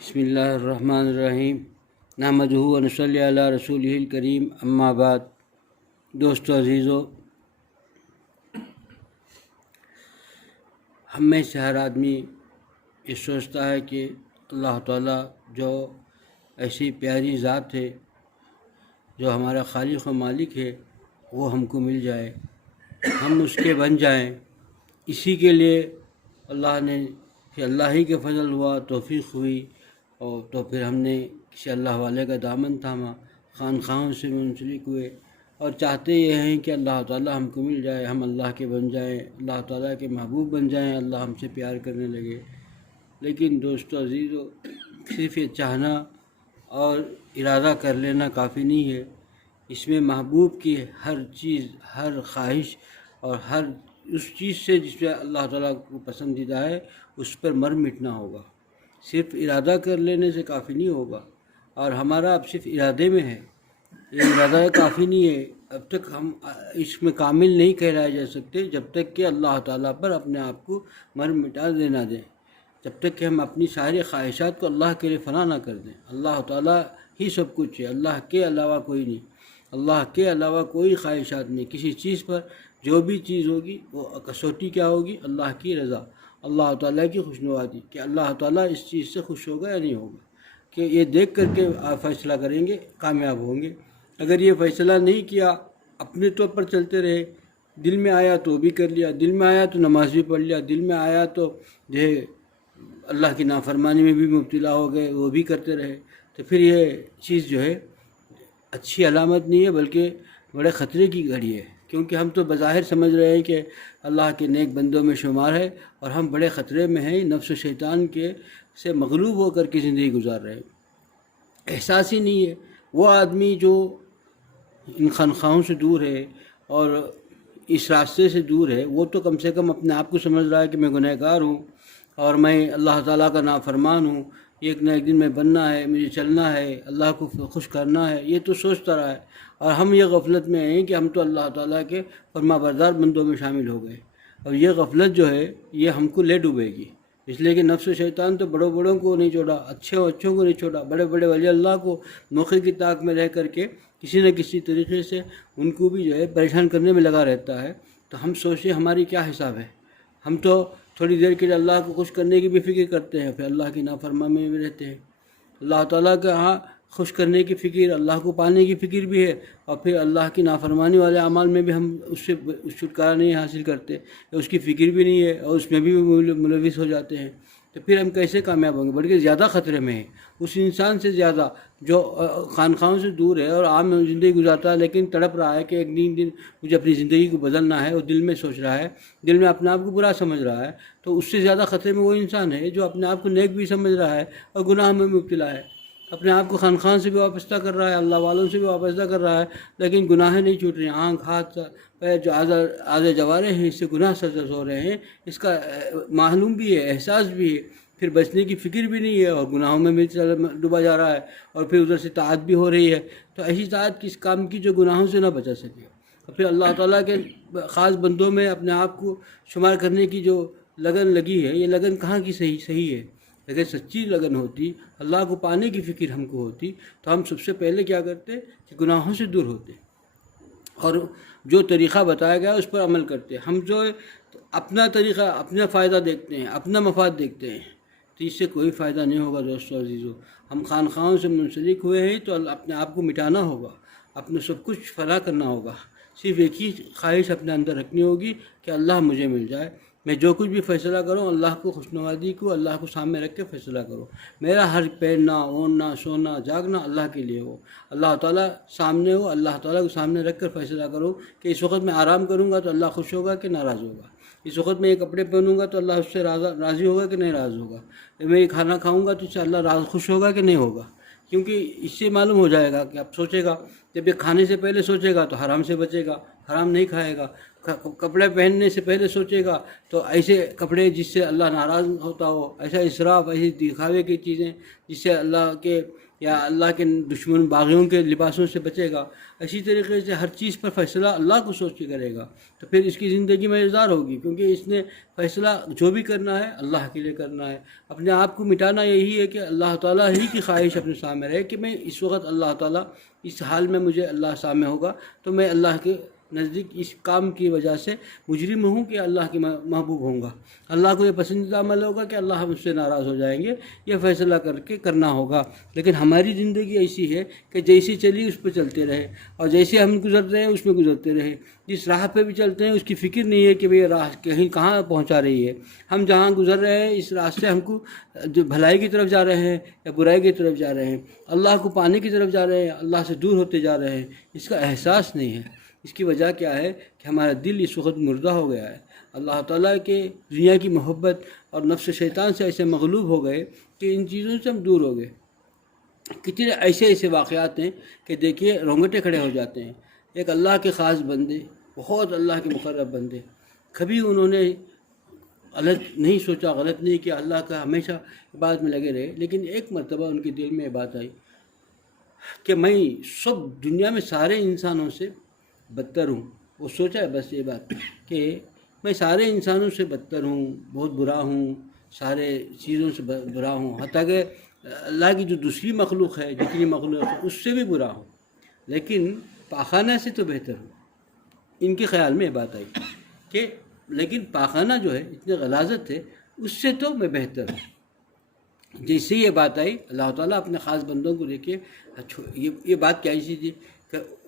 بسم اللہ الرحمن الرحیم نحمدہ و نصلی علی رسولہ الکریم اما بعد۔ دوستو عزیزو، ہم میں سے ہر آدمی یہ سوچتا ہے کہ اللہ تعالیٰ جو ایسی پیاری ذات ہے، جو ہمارا خالق و مالک ہے، وہ ہم کو مل جائے، ہم اس کے بن جائیں۔ اسی کے لیے اللہ نے کہ اللہ ہی کے فضل ہوا، توفیق ہوئی، اور تو پھر ہم نے کسی اللہ والے کا دامن تھاما، خانقاہوں سے منسلک ہوئے اور چاہتے یہ ہیں کہ اللہ تعالیٰ ہم کو مل جائے، ہم اللہ کے بن جائیں، اللہ تعالیٰ کے محبوب بن جائیں، اللہ ہم سے پیار کرنے لگے۔ لیکن دوستو عزیزو، صرف یہ چاہنا اور ارادہ کر لینا کافی نہیں ہے، اس میں محبوب کی ہر چیز، ہر خواہش اور ہر اس چیز سے جس پہ اللہ تعالیٰ کو پسندیدہ ہے اس پر مر مٹنا ہوگا۔ صرف ارادہ کر لینے سے کافی نہیں ہوگا، اور ہمارا اب صرف ارادے میں ہے، یہ ارادہ کافی نہیں ہے۔ اب تک ہم اس میں کامل نہیں کہلائے جا سکتے جب تک کہ اللہ تعالیٰ پر اپنے آپ کو مر مٹا دینا دیں، جب تک کہ ہم اپنی ساری خواہشات کو اللہ کے لیے فنا نہ کر دیں۔ اللہ تعالیٰ ہی سب کچھ ہے، اللہ کے علاوہ کوئی نہیں، اللہ کے علاوہ کوئی خواہشات نہیں کسی چیز پر۔ جو بھی چیز ہوگی وہ کسوٹی کیا ہوگی؟ اللہ کی رضا، اللہ تعالیٰ کی خوشنودی، کہ اللہ تعالیٰ اس چیز سے خوش ہوگا یا نہیں ہوگا، کہ یہ دیکھ کر کے آپ فیصلہ کریں گے، کامیاب ہوں گے۔ اگر یہ فیصلہ نہیں کیا، اپنے طور پر چلتے رہے، دل میں آیا تو بھی کر لیا، دل میں آیا تو نماز بھی پڑھ لیا، دل میں آیا تو جو ہے اللہ کی نافرمانی میں بھی مبتلا ہو گئے، وہ بھی کرتے رہے، تو پھر یہ چیز جو ہے اچھی علامت نہیں ہے، بلکہ بڑے خطرے کی گھڑی ہے۔ کیونکہ ہم تو بظاہر سمجھ رہے ہیں کہ اللہ کے نیک بندوں میں شمار ہے، اور ہم بڑے خطرے میں ہیں، نفس و شیطان کے سے مغلوب ہو کر کے زندگی گزار رہے ہیں۔ احساس ہی نہیں ہے۔ وہ آدمی جو ان خانقاہوں سے دور ہے اور اس راستے سے دور ہے، وہ تو کم سے کم اپنے آپ کو سمجھ رہا ہے کہ میں گنہگار ہوں اور میں اللہ تعالیٰ کا نافرمان ہوں، ایک نہ ایک دن میں بننا ہے، مجھے چلنا ہے، اللہ کو خوش کرنا ہے، یہ تو سوچتا رہا ہے۔ اور ہم یہ غفلت میں ہیں کہ ہم تو اللہ تعالیٰ کے فرما بردار بندوں میں شامل ہو گئے، اور یہ غفلت جو ہے یہ ہم کو لے ڈوبے گی، اس لیے کہ نفس و شیطان تو بڑوں بڑوں کو نہیں چھوڑا، اچھوں کو نہیں چھوڑا، بڑے بڑے ولی اللہ کو موقع کی طاق میں رہ کر کے کسی نہ کسی طریقے سے ان کو بھی جو ہے پریشان کرنے میں لگا رہتا ہے۔ تو ہم سوچیں ہماری کیا حساب ہے؟ ہم تو تھوڑی دیر کے لیے اللہ کو خوش کرنے کی بھی فکر کرتے ہیں، پھر اللہ کی نافرمانی میں بھی رہتے ہیں۔ اللہ تعالیٰ کے ہاں خوش کرنے کی فکر، اللہ کو پانے کی فکر بھی ہے، اور پھر اللہ کی نافرمانی والے اعمال میں بھی ہم اس سے چھٹکارا نہیں حاصل کرتے، اس کی فکر بھی نہیں ہے اور اس میں بھی ملوث ہو جاتے ہیں۔ تو پھر ہم کیسے کامیاب ہوں گے؟ بلکہ زیادہ خطرے میں ہیں اس انسان سے زیادہ جو خانقاہوں سے دور ہے اور عام زندگی گزارتا ہے، لیکن تڑپ رہا ہے کہ ایک دن مجھے اپنی زندگی کو بدلنا ہے، اور دل میں سوچ رہا ہے، دل میں اپنے آپ کو برا سمجھ رہا ہے۔ تو اس سے زیادہ خطرے میں وہ انسان ہے جو اپنے آپ کو نیک بھی سمجھ رہا ہے اور گناہ میں مبتلا ہے، اپنے آپ کو خانقاہ سے بھی وابستہ کر رہا ہے، اللہ والوں سے بھی وابستہ کر رہا ہے، لیکن گناہ نہیں چھوٹ رہے ہیں۔ آنکھ، ہاتھ، پیر، جو آدھے جوارے ہیں، اس سے گناہ سرزد ہو رہے ہیں، اس کا معلوم بھی ہے، احساس بھی ہے، پھر بچنے کی فکر بھی نہیں ہے، اور گناہوں میں بھی ڈوبا جا رہا ہے، اور پھر ادھر سے طاعت بھی ہو رہی ہے۔ تو ایسی طاعت کس کام کی جو گناہوں سے نہ بچا سکے، اور پھر اللہ تعالیٰ کے خاص بندوں میں اپنے آپ کو شمار کرنے کی جو لگن لگی ہے، یہ لگن کہاں کی صحیح ہے؟ اگر سچی لگن ہوتی، اللہ کو پانے کی فکر ہم کو ہوتی، تو ہم سب سے پہلے کیا کرتے کہ گناہوں سے دور ہوتے، اور جو طریقہ بتایا گیا اس پر عمل کرتے۔ ہم جو اپنا طریقہ، اپنا فائدہ دیکھتے ہیں، اپنا مفاد دیکھتے ہیں، تو اس سے کوئی فائدہ نہیں ہوگا۔ دوستو عزیزو، ہم خانقاہوں سے منسلک ہوئے ہیں تو اپنے آپ کو مٹانا ہوگا، اپنا سب کچھ فنا کرنا ہوگا، صرف ایک ہی خواہش اپنے اندر رکھنی ہوگی کہ اللہ مجھے مل جائے، میں جو کچھ بھی فیصلہ کروں اللہ کو خوشنودی کو، اللہ کو سامنے رکھ کے فیصلہ کروں، میرا ہر پہننا، اوڑھنا، سونا، جاگنا اللہ کے لیے ہو، اللہ تعالیٰ سامنے ہو، اللہ تعالیٰ کو سامنے رکھ کر فیصلہ کروں کہ اس وقت میں آرام کروں گا تو اللہ خوش ہوگا کہ ناراض ہوگا، اس وقت میں یہ کپڑے پہنوں گا تو اللہ اس سے راضی ہوگا کہ نہیں راضی ہوگا، میں یہ کھانا کھاؤں گا تو اس سے اللہ خوش ہوگا کہ نہیں ہوگا۔ کیونکہ اس سے معلوم ہو جائے گا کہ اب سوچے گا، جب یہ کھانے سے پہلے سوچے گا تو حرام سے بچے گا، حرام نہیں کھائے گا، کپڑے پہننے سے پہلے سوچے گا تو ایسے کپڑے جس سے اللہ ناراض ہوتا ہو، ایسا اسراف، ایسی دکھاوے کی چیزیں جس سے اللہ کے یا اللہ کے دشمن باغیوں کے لباسوں سے بچے گا، اسی طریقے سے ہر چیز پر فیصلہ اللہ کو سوچ کے کرے گا، تو پھر اس کی زندگی مزیدار ہوگی، کیونکہ اس نے فیصلہ جو بھی کرنا ہے اللہ کے لیے کرنا ہے۔ اپنے آپ کو مٹانا یہی ہے کہ اللہ تعالیٰ ہی کی خواہش اپنے سامنے رہے کہ میں اس وقت اللہ تعالیٰ اس حال میں مجھے اللہ سامنے ہوگا تو میں اللہ کے نزدیک اس کام کی وجہ سے مجرم ہوں کہ اللہ کے محبوب ہوں گا، اللہ کو یہ پسندیدہ عمل ہوگا کہ اللہ ہم سے ناراض ہو جائیں گے، یہ فیصلہ کر کے کرنا ہوگا۔ لیکن ہماری زندگی ایسی ہے کہ جیسی چلی اس پہ چلتے رہے، اور جیسے ہم گزر رہے ہیں اس میں گزرتے رہے، جس راہ پہ بھی چلتے ہیں اس کی فکر نہیں ہے کہ بھئی یہ راہ کہیں کہاں پہنچا رہی ہے، ہم جہاں گزر رہے ہیں اس راستے ہم کو جو بھلائی کی طرف جا رہے ہیں یا برائی کی طرف جا رہے ہیں، اللہ کو پانے کی طرف جا رہے ہیں، اللہ سے دور ہوتے جا رہے ہیں، اس کا احساس نہیں ہے۔ اس کی وجہ کیا ہے کہ ہمارا دل اس وقت مردہ ہو گیا ہے، اللہ تعالیٰ کے دنیا کی محبت اور نفس شیطان سے ایسے مغلوب ہو گئے کہ ان چیزوں سے ہم دور ہو گئے۔ کتنے ایسے واقعات ہیں کہ دیکھیے رونگٹے کھڑے ہو جاتے ہیں۔ ایک اللہ کے خاص بندے، بہت اللہ کے مقرب بندے، کبھی انہوں نے غلط نہیں سوچا، غلط نہیں کیا، اللہ کا ہمیشہ عبادت میں لگے رہے، لیکن ایک مرتبہ ان کے دل میں یہ بات آئی کہ میں سب دنیا میں سارے انسانوں سے بدتر ہوں۔ وہ سوچا ہے بس یہ بات کہ میں سارے انسانوں سے بدتر ہوں، بہت برا ہوں، سارے چیزوں سے برا ہوں، حتیٰ کہ اللہ کی جو دوسری مخلوق ہے، جتنی مخلوق ہے اس سے بھی برا ہوں، لیکن پاخانہ سے تو بہتر ہوں۔ ان کے خیال میں یہ بات آئی کہ لیکن پاخانہ جو ہے اتنی غلاظت ہے اس سے تو میں بہتر ہوں۔ جیسے یہ بات آئی اللہ تعالیٰ اپنے خاص بندوں کو دیکھے، یہ بات کیسی تھی،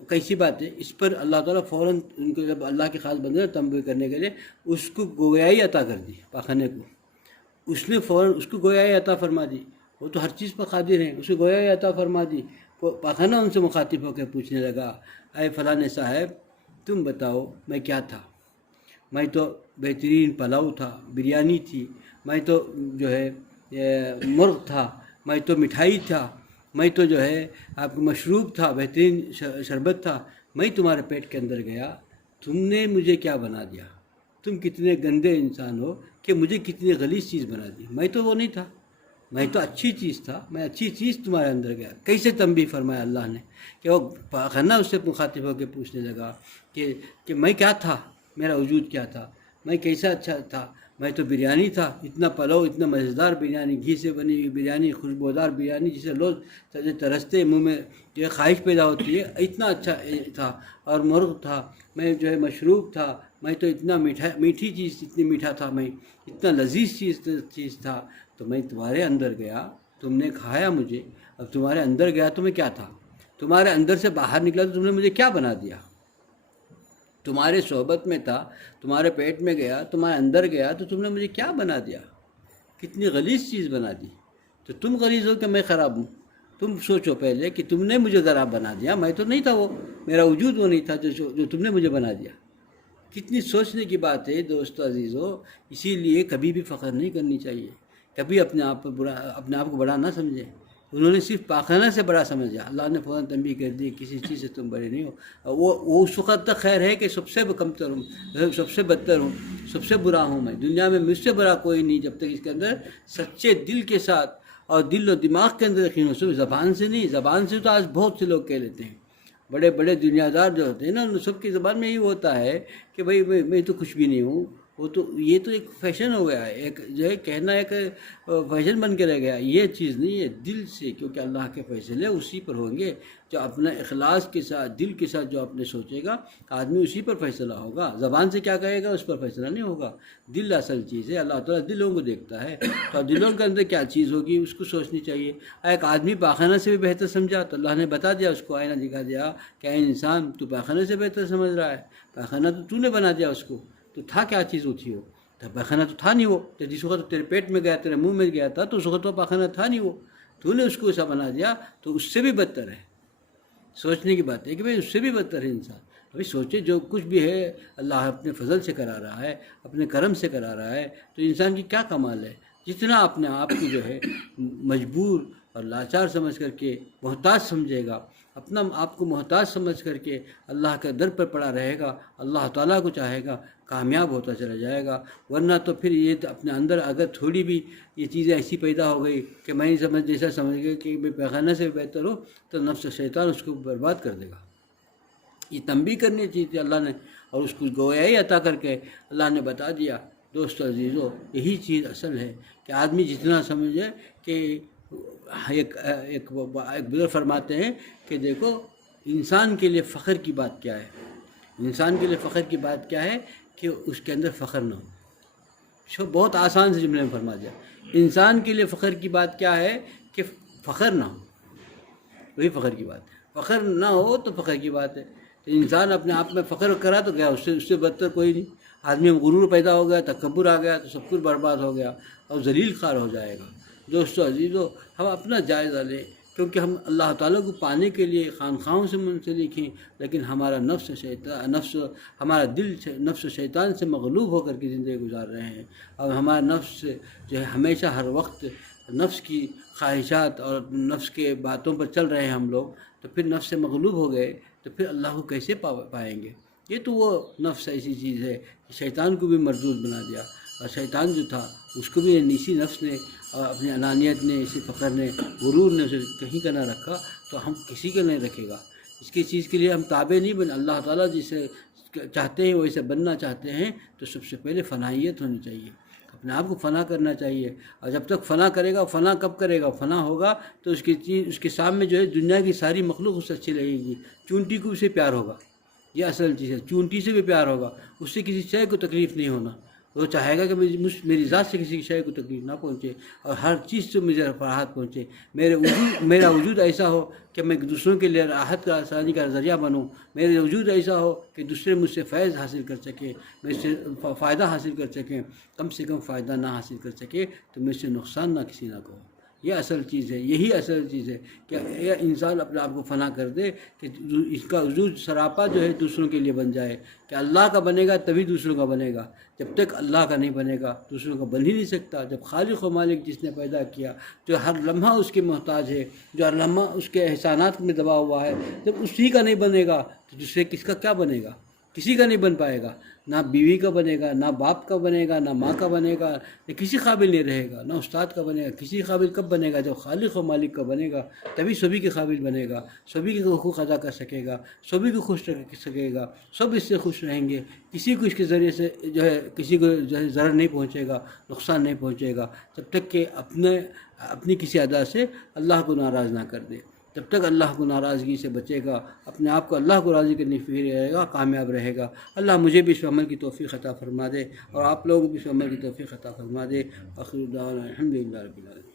کیسی بات ہے، اس پر اللہ تعالیٰ فوراً ان کو جب اللہ کے خاص بندے تنبیہ کرنے کے لیے اس کو گویائی عطا کر دی، پاخانے کو اس نے فوراً اس کو گویائی عطا فرما دی، وہ تو ہر چیز پر قادر ہیں، اسے گویائی عطا فرما دی۔ پاخانہ ان سے مخاطب ہو کے پوچھنے لگا، اے فلاں صاحب تم بتاؤ میں کیا تھا؟ میں تو بہترین پلاؤ تھا، بریانی تھی، میں تو جو ہے مرغ تھا، میں تو مٹھائی تھا، میں تو جو ہے آپ کو مشروب تھا، بہترین شربت تھا، میں تمہارے پیٹ کے اندر گیا، تم نے مجھے کیا بنا دیا؟ تم کتنے گندے انسان ہو کہ مجھے کتنی غلیظ چیز بنا دی۔ میں تو وہ نہیں تھا، میں تو اچھی چیز تھا، میں اچھی چیز تمہارے اندر گیا۔ کیسے تنبیہ فرمایا اللہ نے کہ وہ پاخانہ اس سے مخاطب ہو کے پوچھنے لگا کہ میں کیا تھا، میرا وجود کیا تھا، میں کیسا اچھا تھا؟ میں تو بریانی تھا، اتنا پلاؤ، اتنا مزیدار بریانی، گھی سے بنی ہوئی بریانی، خوشبودار بریانی جسے لوگ ترستے منہ میں جو ہے خواہش پیدا ہوتی ہے، اتنا اچھا تھا۔ اور مرغ تھا، میں جو ہے مشروب تھا، میں تو اتنا میٹھی چیز، اتنی میٹھا تھا، میں اتنا لذیذ چیز تھا، تو میں تمہارے اندر گیا، تم نے کھایا مجھے، اب تمہارے اندر گیا تو میں کیا تھا؟ تمہارے اندر سے باہر نکلا تو تم نے مجھے کیا بنا دیا؟ تمہارے صحبت میں تھا، تمہارے پیٹ میں گیا، تمہارے اندر گیا تو تم نے مجھے کیا بنا دیا؟ کتنی غلیظ چیز بنا دی۔ تو تم غلیظ ہو کہ میں خراب ہوں؟ تم سوچو پہلے کہ تم نے مجھے خراب بنا دیا، میں تو نہیں تھا، وہ میرا وجود وہ نہیں تھا جو تم نے مجھے بنا دیا۔ کتنی سوچنے کی بات ہے دوستو عزیزو۔ اسی لیے کبھی بھی فخر نہیں کرنی چاہیے، کبھی اپنے آپ کو بڑا نہ سمجھے۔ انہوں نے صرف پاخانہ سے بڑا سمجھا، اللہ نے فوراً تنبیہ کر دی کسی چیز سے تم بڑے نہیں ہو۔ وہ اس وقت تک خیر ہے کہ سب سے کمتر ہوں، سب سے بدتر ہوں، سب سے برا ہوں، میں دنیا میں مجھ سے بڑا کوئی نہیں، جب تک اس کے اندر سچے دل کے ساتھ اور دل و دماغ کے اندر یقین ہو۔ زبان سے نہیں، زبان سے تو آج بہت سے لوگ کہہ لیتے ہیں، بڑے بڑے دنیا دار جو ہوتے ہیں نا، ان سب کی زبان میں یہی ہوتا ہے کہ بھائی میں تو کچھ بھی نہیں ہوں۔ وہ تو یہ تو ایک فیشن ہو گیا ہے، ایک جو ہے کہنا ایک فیشن بن کے رہ گیا۔ یہ چیز نہیں ہے، دل سے، کیونکہ اللہ کے فیصلے اسی پر ہوں گے جو اپنا اخلاص کے ساتھ، دل کے ساتھ جو اپنے سوچے گا، آدمی اسی پر فیصلہ ہوگا۔ زبان سے کیا کہے گا اس پر فیصلہ نہیں ہوگا۔ دل اصل چیز ہے، اللہ تعالیٰ دلوں کو دیکھتا ہے، تو دلوں کے اندر کیا چیز ہوگی اس کو سوچنی چاہیے۔ ایک آدمی پاخانہ سے بھی بہتر سمجھا تو اللہ نے بتا دیا، اس کو آئینہ دکھا دیا کہ اے انسان تو پاخانہ سے بہتر سمجھ رہا ہے، پاخانہ تو نے بنا دیا اس کو، تو تھا کیا چیز وہ تھی؟ وہ پاخانہ تو تھا نہیں، وہ تو جس وقت تیرے پیٹ میں گیا، تیرے منہ میں گیا تھا تو اس وقت وہ پاخانہ تھا نہیں، وہ تو نے اس کو ایسا بنا دیا تو اس سے بھی بدتر ہے۔ سوچنے کی بات ہے کہ بھئی اس سے بھی بدتر ہے انسان۔ ابھی سوچے جو کچھ بھی ہے اللہ اپنے فضل سے کرا رہا ہے، اپنے کرم سے کرا رہا ہے، تو انسان کی کیا کمال ہے؟ جتنا اپنے آپ کو جو ہے مجبور اور لاچار سمجھ کر کے محتاج سمجھے گا، اپنا آپ کو محتاج سمجھ کر کے اللہ کے در پر پڑا رہے گا، اللہ تعالیٰ کو چاہے گا، کامیاب ہوتا چلا جائے گا، ورنہ تو پھر یہ اپنے اندر اگر تھوڑی بھی یہ چیزیں ایسی پیدا ہو گئی کہ میں جیسا سمجھ گیا کہ میں پیخانہ سے بہتر ہوں، تو نفس شیطان اس کو برباد کر دے گا۔ یہ تنبیہ کرنی چاہیے اللہ نے، اور اس کو گویائی عطا کر کے اللہ نے بتا دیا۔ دوستو عزیزو، یہی چیز اصل ہے کہ آدمی جتنا سمجھے کہ ایک بزرگ فرماتے ہیں کہ دیکھو انسان کے لیے فخر کی بات کیا ہے، انسان کے لیے فخر کی بات کیا ہے کہ اس کے اندر فخر نہ ہو۔ بہت آسان سے جملے میں فرما دیا، انسان کے لیے فخر کی بات کیا ہے کہ فخر نہ ہو، وہی فخر کی بات ہے۔ فخر نہ ہو تو فخر کی بات ہے۔ تو انسان اپنے آپ میں فخر کرا تو گیا، اس سے بدتر کوئی نہیں۔ آدمی میں غرور پیدا ہو گیا، تکبر آ گیا تو سب کچھ برباد ہو گیا اور ذلیل خوار ہو جائے گا۔ دوستو عزیزو، ہم اپنا جائزہ لیں، کیونکہ ہم اللہ تعالیٰ کو پانے کے لیے خانخواہوں سے منسلک ہیں، لیکن ہمارا ہمارا دل نفس شیطان سے مغلوب ہو کر کے زندگی گزار رہے ہیں، اور ہمارا نفس جو ہے ہمیشہ ہر وقت نفس کی خواہشات اور نفس کے باتوں پر چل رہے ہیں ہم لوگ، تو پھر نفس سے مغلوب ہو گئے تو پھر اللہ کو کیسے پائیں گے؟ یہ تو وہ نفس ایسی چیز ہے کہ شیطان کو بھی مردود بنا دیا، اور شیطان جو تھا اس کو بھی اسی نفس نے اور اپنی انانیت نے، اسی فخر نے، غرور نے اسے کہیں کا نہ رکھا، تو ہم کسی کا نہیں رکھے گا۔ اس کی چیز کے لیے ہم تابع نہیں بن، اللہ تعالیٰ جسے چاہتے ہیں ویسے بننا چاہتے ہیں، تو سب سے پہلے فنائیت ہونی چاہیے، اپنے آپ کو فنا کرنا چاہیے۔ اور جب تک فنا کرے گا، فنا کب کرے گا؟ فنا ہوگا تو اس کے سامنے جو ہے دنیا کی ساری مخلوق اس سے اچھی لگے گی، چونٹی کو اسے پیار ہوگا، یہ اصل چیز ہے۔ چونٹی سے بھی پیار ہوگا، اس سے کسی شے کو تکلیف نہیں ہونا، وہ چاہے گا کہ میری ذات سے کسی شے کو تکلیف نہ پہنچے، اور ہر چیز سے مجھے راحت پہنچے، میرا وجود ایسا ہو کہ میں دوسروں کے لیے راحت کا آسانی کا ذریعہ بنوں، میرا وجود ایسا ہو کہ دوسرے مجھ سے فیض حاصل کر سکیں، مجھ سے فائدہ حاصل کر سکیں، کم سے کم فائدہ نہ حاصل کر سکے تو مجھ سے نقصان نہ کسی نہ کہو۔ یہ اصل چیز ہے، یہی اصل چیز ہے کہ یہ انسان اپنے آپ کو فنا کر دے، کہ اس کا وجود سراپا جو ہے دوسروں کے لیے بن جائے، کہ اللہ کا بنے گا تبھی دوسروں کا بنے گا، جب تک اللہ کا نہیں بنے گا دوسروں کا بن ہی نہیں سکتا۔ جب خالق و مالک جس نے پیدا کیا، جو ہر لمحہ اس کے محتاج ہے، جو ہر لمحہ اس کے احسانات میں دبا ہوا ہے، جب اسی کا نہیں بنے گا تو دوسرے کس کا کیا بنے گا؟ کسی کا نہیں بن پائے گا، نہ بیوی کا بنے گا، نہ باپ کا بنے گا، نہ ماں کا بنے گا، نہ کسی قابل نہیں رہے گا، نہ استاد کا بنے گا۔ کسی قابل کب بنے گا؟ جب خالق و مالک کا بنے گا، تبھی سبھی کے قابل بنے گا، سبھی کے حقوق ادا کر سکے گا، سبھی کو خوش رکھ سکے گا، سب اس سے خوش رہیں گے، کسی کو اس کے ذریعے سے جو ہے کسی کو جو ہے ضرر نہیں پہنچے گا، نقصان نہیں پہنچے گا، جب تک کہ اپنی کسی ادا سے اللہ کو ناراض نہ کر دے۔ جب تک اللہ کو ناراضگی سے بچے گا، اپنے آپ کو اللہ کو راضی کرنے کی رہے گا، کامیاب رہے گا۔ اللہ مجھے بھی اس عمل کی توفیق عطا فرما دے، اور آپ لوگوں کو بھی اس عمل کی توفیق عطا فرما دے۔ آخر دعوانا الحمدللہ رب العالمین۔